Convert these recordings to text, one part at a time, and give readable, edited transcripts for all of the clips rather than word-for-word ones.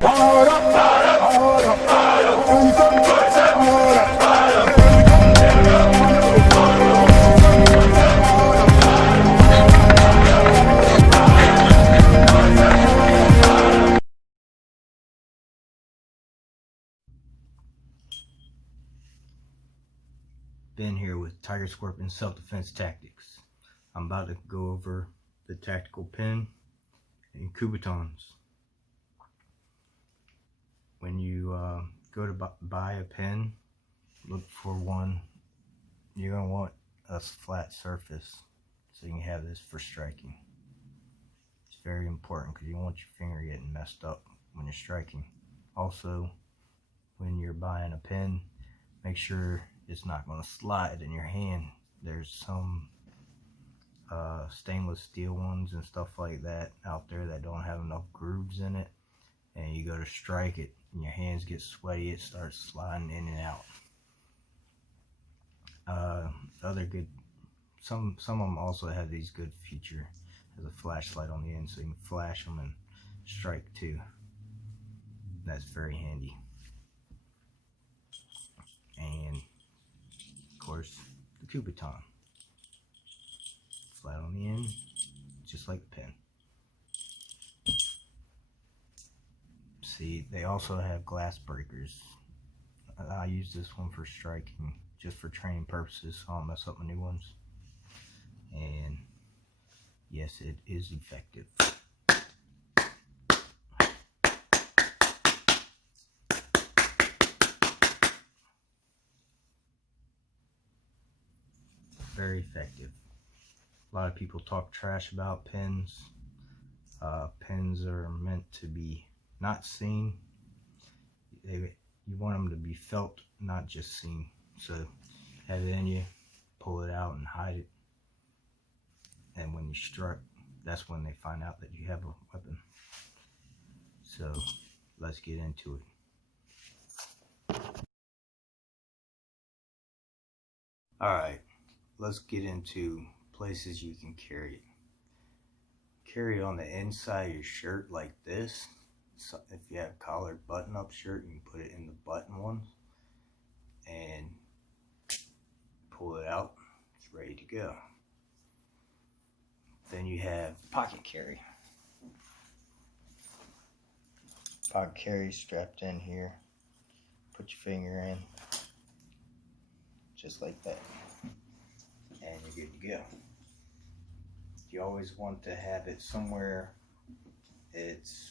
Ben here with Tiger Scorpion Self-Defense Tactics. I'm about to go over the Tactical Pen and Kubotans. When you go to buy a pen, look for one. You're going to want a flat surface so you can have this for striking. It's very important because you don't want your finger getting messed up when you're striking. Also, when you're buying a pen, make sure it's not going to slide in your hand. There's some stainless steel ones and stuff like that out there that don't have enough grooves in it, and you go to strike it and your hands get sweaty, it starts sliding in and out. Other good, some of them also have these good feature as a flashlight on the end, so you can flash them and strike too. That's very handy. And of course, the Kubotan, flat on the end, just like the pen. See, they also have glass breakers. I use this one for striking, just for training purposes, so I don't mess up my new ones. And yes, it is effective. Very effective. A lot of people talk trash about pens. Pens are meant to be not seen. You want them to be felt, not just seen. So have it in you, pull it out and hide it. And when you strike, that's when they find out that you have a weapon. So let's get into it. Alright, let's get into places you can carry it. Carry it on the inside of your shirt like this. So if you have a collared button-up shirt, you can put it in the button ones and pull it out. It's ready to go. Then you have pocket carry. Pocket carry strapped in here. Put your finger in, just like that, and you're good to go. You always want to have it somewhere it's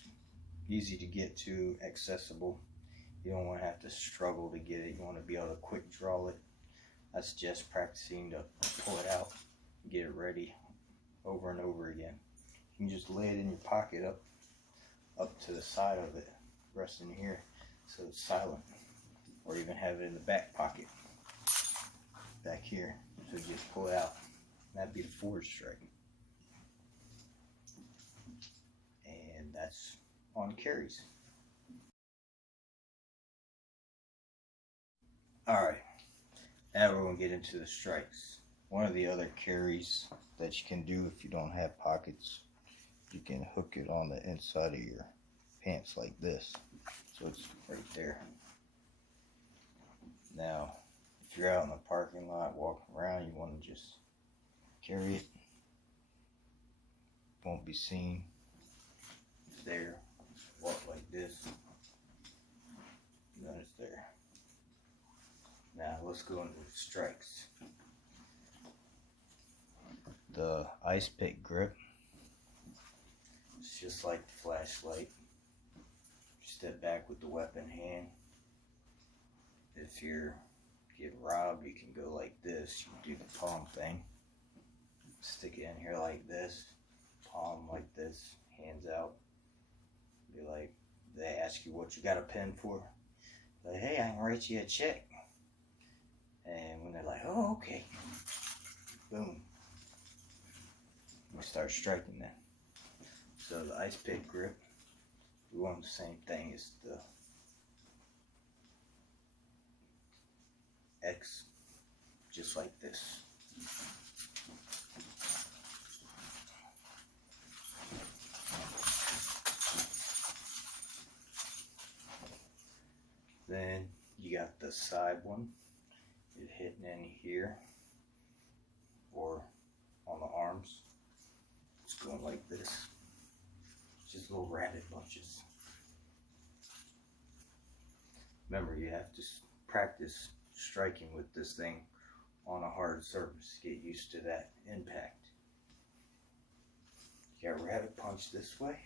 easy to get to, accessible. You don't want to have to struggle to get it. You want to be able to quick draw it. I suggest practicing to pull it out, get it ready over and over again. You can just lay it in your pocket up to the side of it, resting here, so it's silent, or even have it in the back pocket back here, so you just pull it out. That'd be the forward strike. And that's on carries. Alright, now we're going to get into the strikes. One of the other carries that you can do if you don't have pockets, you can hook it on the inside of your pants like this, so it's right there. Now if you're out in the parking lot walking around, you want to just carry it. Won't be seen. It's there. Walk like this, and then it's there. Now let's go into the strikes. The ice pick grip, it's just like the flashlight. Step back with the weapon hand. If you're getting robbed, you can go like this. You can do the palm thing. Stick it in here like this, palm like this, hands out. Be like, they ask you what you got a pen for. Like, hey, I can write you a check. And when they're like, oh, okay, boom, we start striking that. So the ice pick grip, we want the same thing as the X, just like this. then you got the side one. It's hitting in here or on the arms. It's going like this. Just little rabbit bunches. Remember, you have to practice striking with this thing on a hard surface. Get used to that impact. You got rabbit punch this way.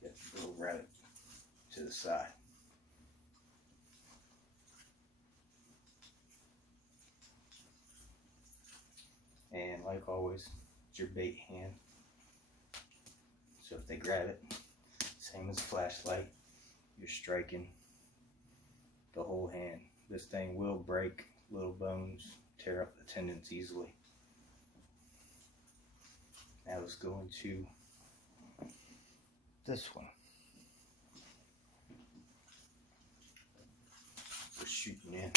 Get the little rabbit to the side. And like always, it's your bait hand. So if they grab it, same as flashlight, you're striking the whole hand. This thing will break little bones, tear up the tendons easily. Now let's go into this one. We're shooting in.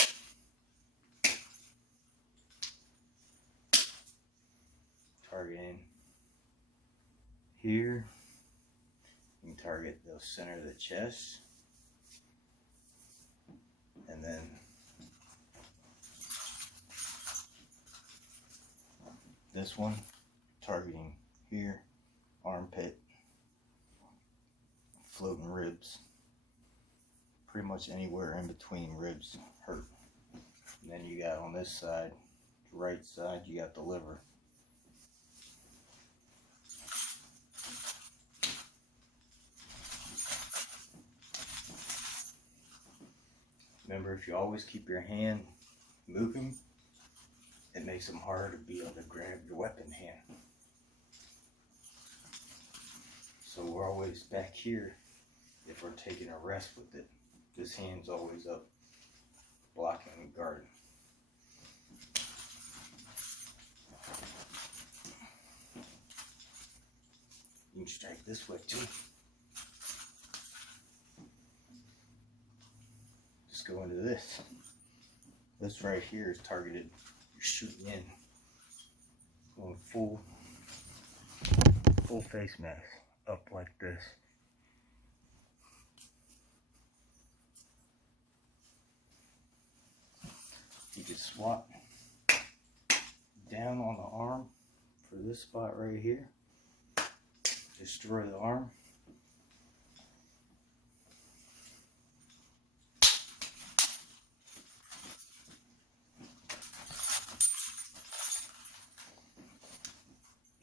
Targeting here. You can target the center of the chest. And then this one, targeting here, armpit, floating ribs. Pretty much anywhere in between ribs hurt. And then you got on this side, right side, you got the liver. Remember, if you always keep your hand moving, it makes them harder to be able to grab your weapon hand. So we're always back here if we're taking a rest with it. This hand's always up, blocking and guarding. You can strike this way too. Just go into this. This right here is targeted. You're shooting in. Going full face mask up like this. You can swat down on the arm for this spot right here. Destroy the arm.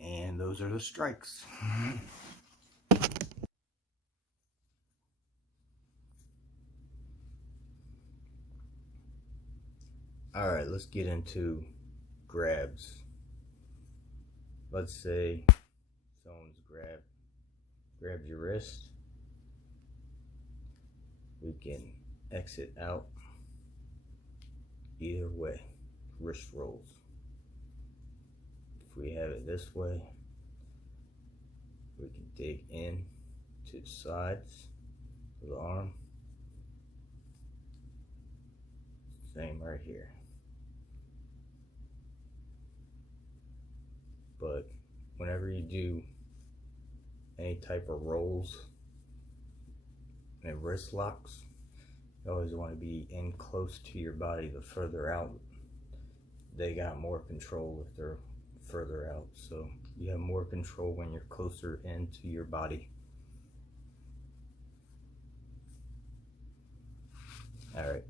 And those are the strikes. Alright, let's get into grabs. Let's say someone's grabs your wrist. We can exit out either way, wrist rolls. If we have it this way, we can dig in to the sides of the arm. Same right here. But whenever you do any type of rolls and wrist locks, you always want to be in close to your body. The further out, they got more control if they're further out. So you have more control when you're closer into your body. Alright,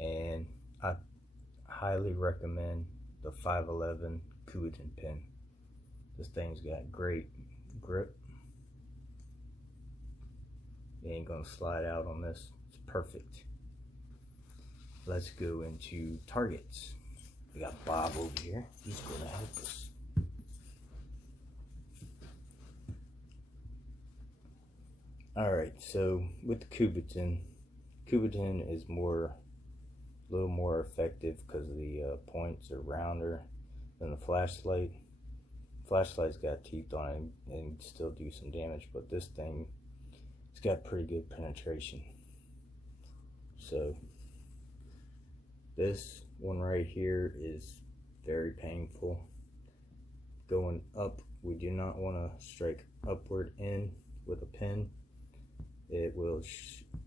and I highly recommend the 511 Kubotan pen. This thing's got great grip. It ain't gonna slide out on this. It's perfect. Let's go into targets. We got Bob over here. He's gonna help us. Alright, so with the Kubotan is a little more effective because the points are rounder than the flashlight. Flashlight's got teeth on it and still do some damage, but this thing, it's got pretty good penetration. So this one right here is very painful. Going up, we do not want to strike upward in with a pen. it will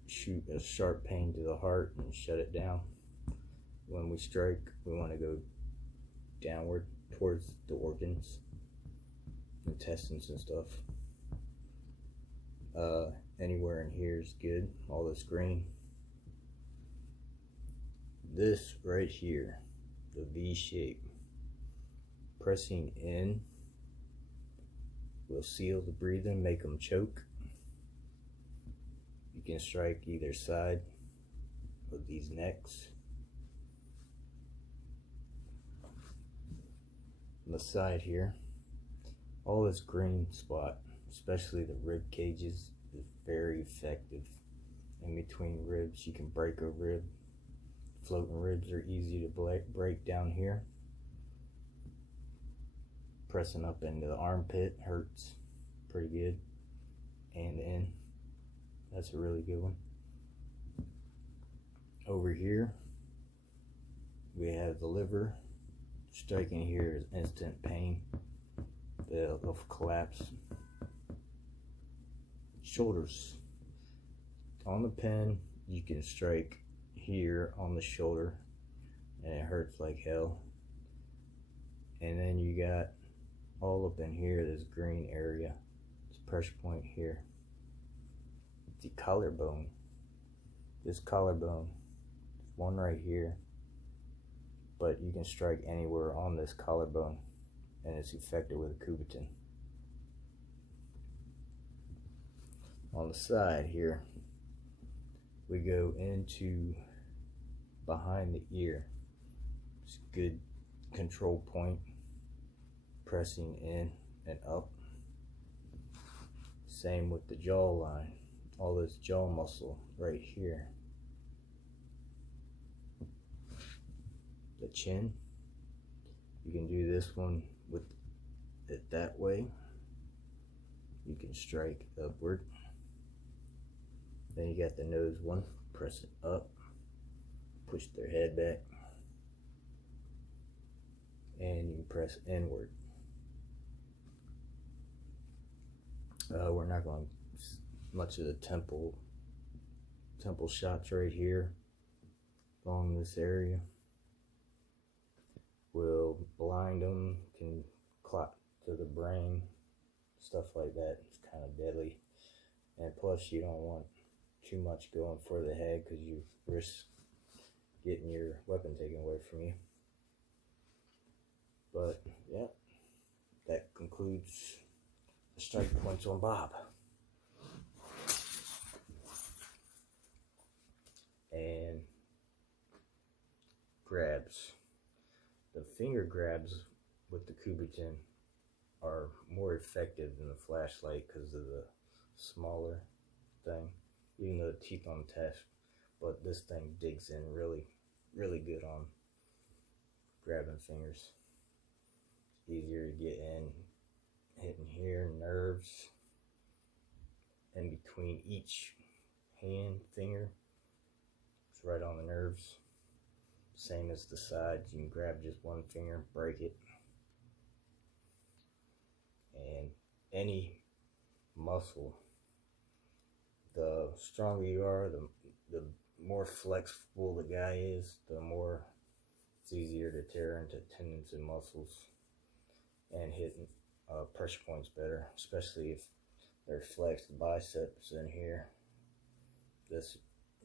shoot a sharp pain to the heart and shut it down. When we strike, we want to go downward towards the organs, intestines and stuff. Anywhere in here is good, all this green. This right here, the V shape, pressing in will seal the breathing, make them choke. You can strike either side of these necks. On the side here, all this green spot, especially the rib cages, is very effective. In between ribs, you can break a rib. Floating ribs are easy to break down here. Pressing up into the armpit hurts pretty good. And in, that's a really good one. Over here, we have the liver. Striking here is instant pain. They'll collapse. Shoulders. On the pen, you can strike here on the shoulder and it hurts like hell. And then you got all up in here, this green area, this pressure point here, the collarbone. This collarbone, one right here, but you can strike anywhere on this collarbone and it's effective with a Kubotan. On the side here, we go into behind the ear. It's a good control point, pressing in and up. Same with the jawline, all this jaw muscle right here. The chin, you can do this one with it that way. You can strike upward. Then you got the nose one, press it up, push their head back, and you press inward. We're not going much of the temple shots right here along this area. Will blind them, can clot to the brain, stuff like that. It's kind of deadly, and plus you don't want too much going for the head because you risk getting your weapon taken away from you. But yeah, that concludes the strike points on Bob. And grabs. The finger grabs with the Kubotan are more effective than the flashlight because of the smaller thing, even though the teeth on the test, but this thing digs in really good on grabbing fingers. Easier to get in, hitting here, nerves, in between each hand finger. It's right on the nerves. Same as the sides, you can grab just one finger, break it. And any muscle, the stronger you are, the more flexible the guy is, the more it's easier to tear into tendons and muscles and hit pressure points better, especially if they're flexed biceps in here. This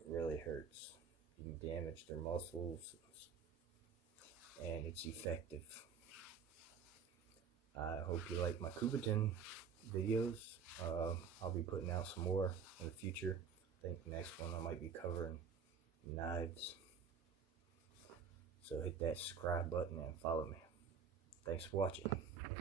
really hurts. You can damage their muscles, and it's effective. I hope you like my Kubotan videos. I'll be putting out some more in the future. I think the next one I might be covering knives. So hit that subscribe button and follow me. Thanks for watching.